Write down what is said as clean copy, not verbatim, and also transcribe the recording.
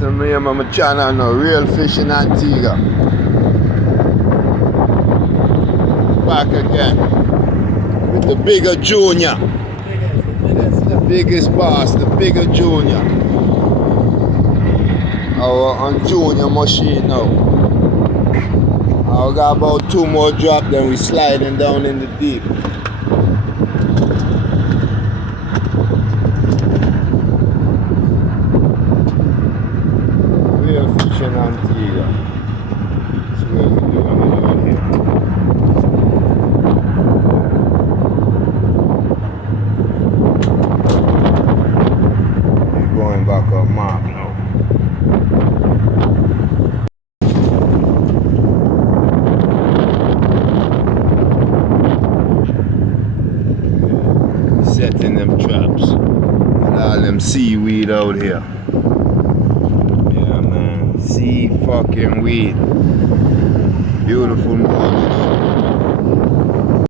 to me and my channel now, Real Fish in Antigua. Back again with the bigger junior. The biggest boss, the bigger junior. Our junior machine now. I got about 2 more drop, then we sliding down in the deep. Real fish in Antigua. That's what we're doing out here. We're going back up map now. Setting them traps. Got all them seaweed out here. Yeah, man. Sea fucking weed. Beautiful morning.